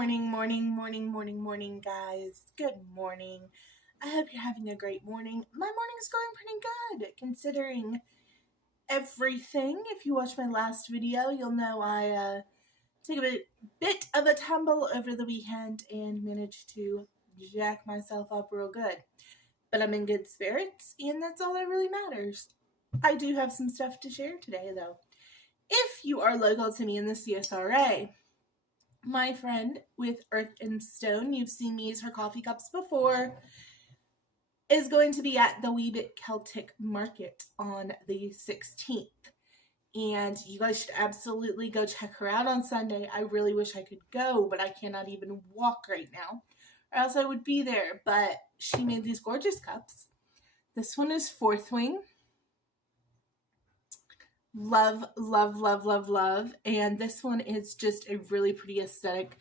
Morning, guys. Good morning. I hope you're having a great morning. My morning's going pretty good, considering everything. If you watched my last video, you'll know I took a bit of a tumble over the weekend and managed to jack myself up real good. But I'm in good spirits, and that's all that really matters. I do have some stuff to share today, though. If you are local to me in the CSRA, my friend with Earth and Stone, you've seen me use her coffee cups before, is going to be at the Wee Bit Celtic Market on the 16th. And you guys should absolutely go check her out on Sunday. I really wish I could go, but I cannot even walk right now, or else I would be there. But she made these gorgeous cups. This one is Fourth Wing. Love. And this one is just a really pretty aesthetic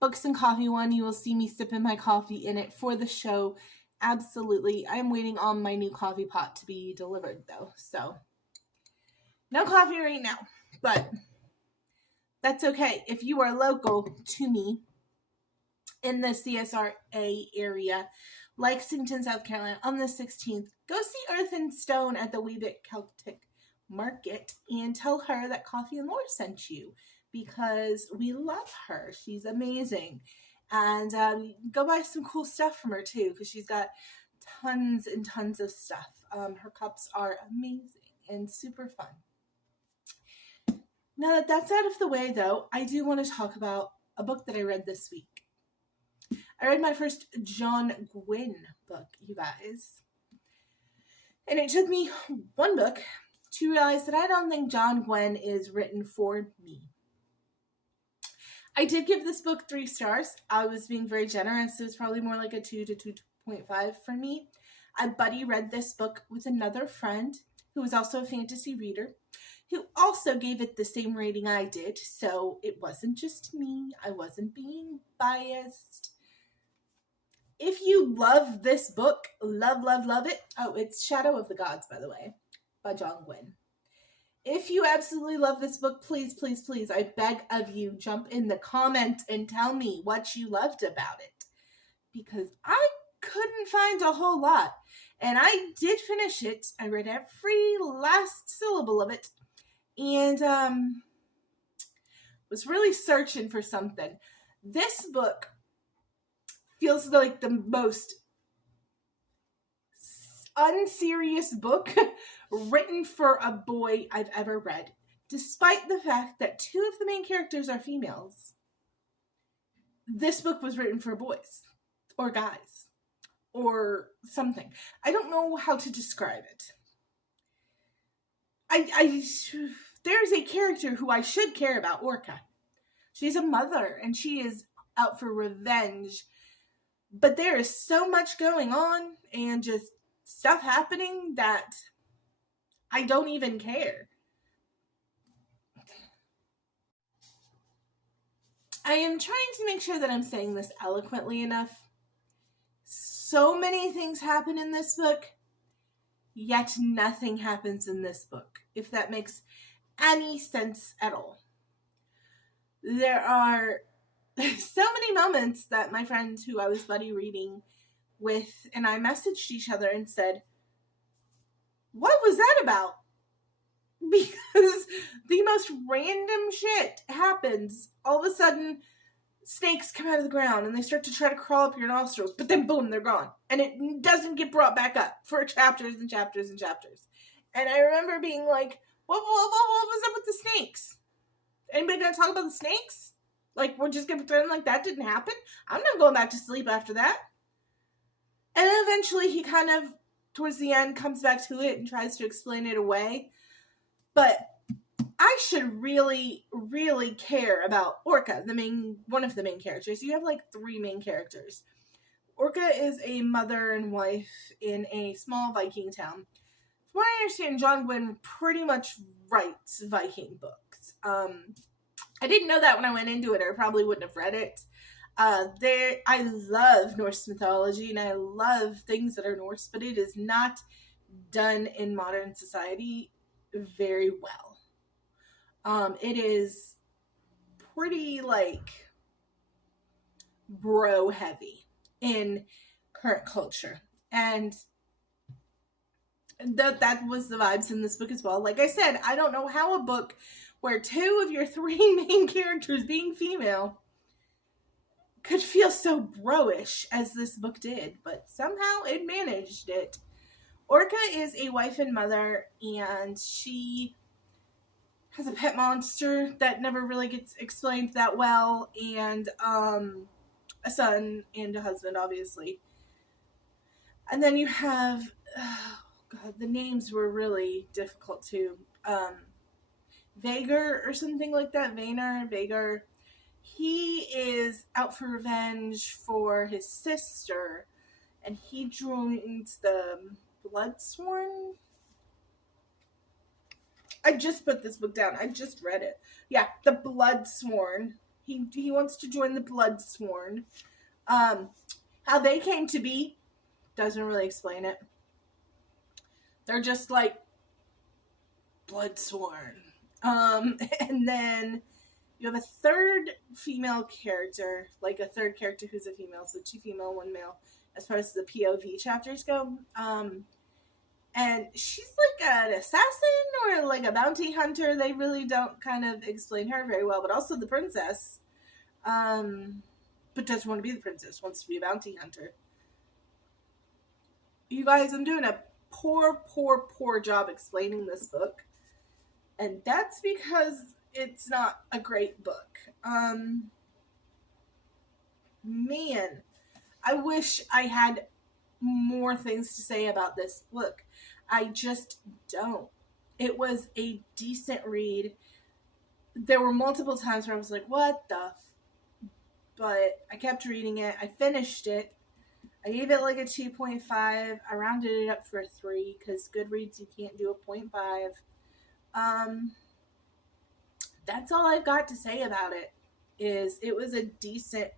books and coffee one. You will see me sipping my coffee in it for the show. Absolutely. I am waiting on my new coffee pot to be delivered, though. So, no coffee right now, but that's okay. If you are local to me in the CSRA area, Lexington, South Carolina, on the 16th, go see Earth and Stone at the Wee Bit Celtic Market and tell her that Coffee and Lore sent you, because we love her. She's amazing. And go buy some cool stuff from her too, because she's got tons and tons of stuff. Her cups are amazing and super fun. Now that that's out of the way, though, I do want to talk about a book that I read this week. I read my first John Gwynne book, you guys. And it took me one book to realize that I don't think John Gwynne is written for me. I did give this book 3 stars. I was being very generous. It was probably more like a 2 to 2.5 for me. A buddy read this book with another friend who was also a fantasy reader, who also gave it the same rating I did. So it wasn't just me. I wasn't being biased. If you love this book, love it. Oh, it's Shadow of the Gods, by the way, by John Gwynne. If you absolutely love this book, please, I beg of you, jump in the comments and tell me what you loved about it. Because I couldn't find a whole lot. And I did finish it. I read every last syllable of it. And was really searching for something. This book feels like the most unserious book written for a boy I've ever read, despite the fact that 2 of the main characters are females. This book was written for boys or guys or something. I don't know how to describe it. There's a character who I should care about, Orca. She's a mother and she is out for revenge, but there is so much going on and just stuff happening that I don't even care. I am trying to make sure that I'm saying this eloquently enough. So many things happen in this book, yet nothing happens in this book, if that makes any sense at all. There are so many moments that my friends who I was buddy reading with and I messaged each other and said, what was that about? Because the most random shit happens. All of a sudden, snakes come out of the ground and they start to try to crawl up your nostrils, but then boom, they're gone. And it doesn't get brought back up for chapters and chapters and chapters. And I remember being like, what was up with the snakes? Anybody gonna talk about the snakes? Like, we're just gonna pretend like that didn't happen? I'm not going back to sleep after that. And then eventually he kind of, towards the end, comes back to it and tries to explain it away. But I should really care about Orca, one of the main characters. You have like 3 main characters. Orca is a mother and wife in a small Viking town. From what I understand, John Gwynne pretty much writes Viking books. I didn't know that when I went into it, or I probably wouldn't have read it. I love Norse mythology and I love things that are Norse, but it is not done in modern society very well. It is pretty like bro heavy in current culture. And that was the vibes in this book as well. Like I said, I don't know how a book where two of your three main characters being female could feel so bro-ish as this book did, but somehow it managed it. Orca is a wife and mother, and she has a pet monster that never really gets explained that well, and a son and a husband, obviously. And then you have, oh God, the names were really difficult too. Vager or something like that. Vager. He is out for revenge for his sister, and he joins the Bloodsworn. I just put this book down. I just read it. Yeah, the Bloodsworn. He wants to join the Bloodsworn. How they came to be doesn't really explain it. They're just like Bloodsworn. And then you have a third female character, like a third character who's a female, so 2 female, 1 male, as far as the POV chapters go. And she's like an assassin or like a bounty hunter. They really don't kind of explain her very well, but also the princess. But doesn't want to be the princess, wants to be a bounty hunter. You guys, I'm doing a poor job explaining this book. And that's because it's not a great book. Man, I wish I had more things to say about this book. I just don't. It was a decent read. There were multiple times where I was like, what the but I kept reading it. I finished it. I gave it like a 2.5. I rounded it up for a 3 because Goodreads, you can't do a 0.5. That's all I've got to say about it. Is it was a decent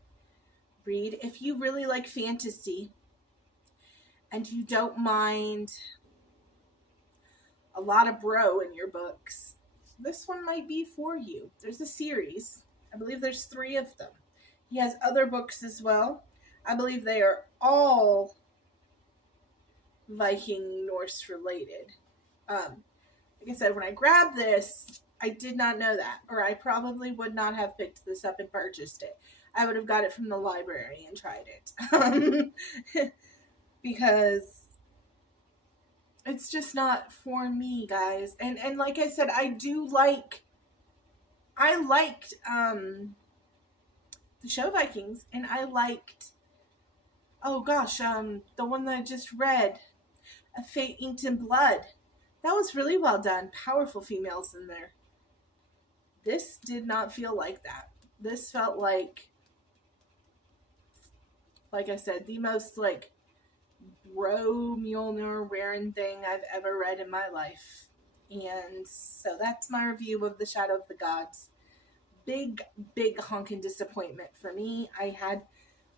read. If you really like fantasy and you don't mind a lot of bro in your books, this one might be for you. There's a series. I believe there's 3 of them. He has other books as well. I believe they are all Viking Norse related. Like I said, when I grabbed this, I did not know that, or I probably would not have picked this up and purchased it. I would have got it from the library and tried it. Because it's just not for me, guys. And like I said, I liked the show Vikings, and I liked, the one that I just read, A Fate Inked in Blood. That was really well done. Powerful females in there. This did not feel like that. This felt like I said, the most like bro Mjolnir wearing thing I've ever read in my life. And so that's my review of The Shadow of the Gods. Big honking disappointment for me. I had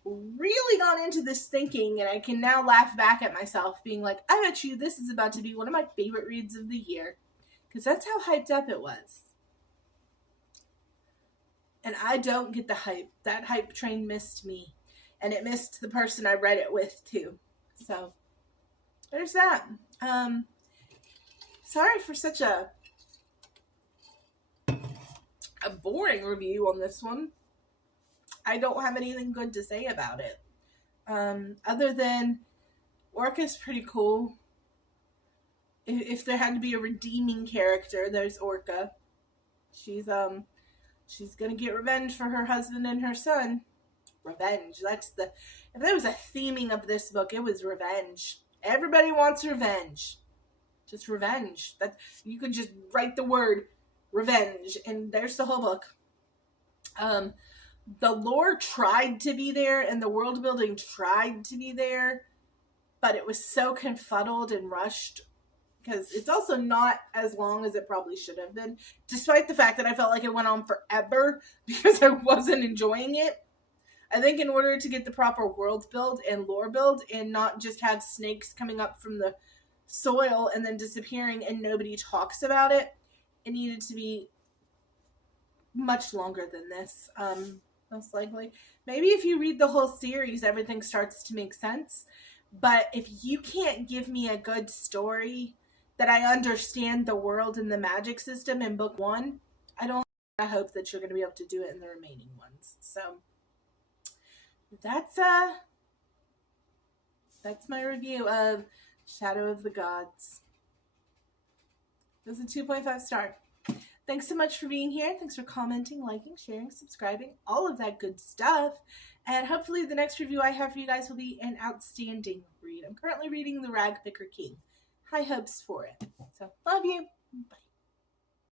really gone into this thinking, and I can now laugh back at myself being like, I bet you this is about to be one of my favorite reads of the year, because that's how hyped up it was. And I don't get the hype. That hype train missed me, and it missed the person I read it with too. So there's that. Sorry for such a boring review on this one. I don't have anything good to say about it. Other than Orca's pretty cool. If there had to be a redeeming character, there's Orca. She's gonna get revenge for her husband and her son. Revenge. If there was a theming of this book, it was revenge. Everybody wants revenge. Just revenge. That you could just write the word revenge, and there's the whole book. The lore tried to be there, and the world building tried to be there, but it was so confuddled and rushed, because it's also not as long as it probably should have been, despite the fact that I felt like it went on forever because I wasn't enjoying it. I think in order to get the proper world build and lore build, and not just have snakes coming up from the soil and then disappearing and nobody talks about it, it needed to be much longer than this. most likely. Maybe if you read the whole series, everything starts to make sense. But if you can't give me a good story that I understand the world and the magic system in book one, I don't have hope that you're going to be able to do it in the remaining ones. So that's my review of Shadow of the Gods. It was a 2.5 star. Thanks so much for being here. Thanks for commenting, liking, sharing, subscribing, all of that good stuff. And hopefully the next review I have for you guys will be an outstanding read. I'm currently reading The Rag Picker King. High hopes for it. So, love you. Bye.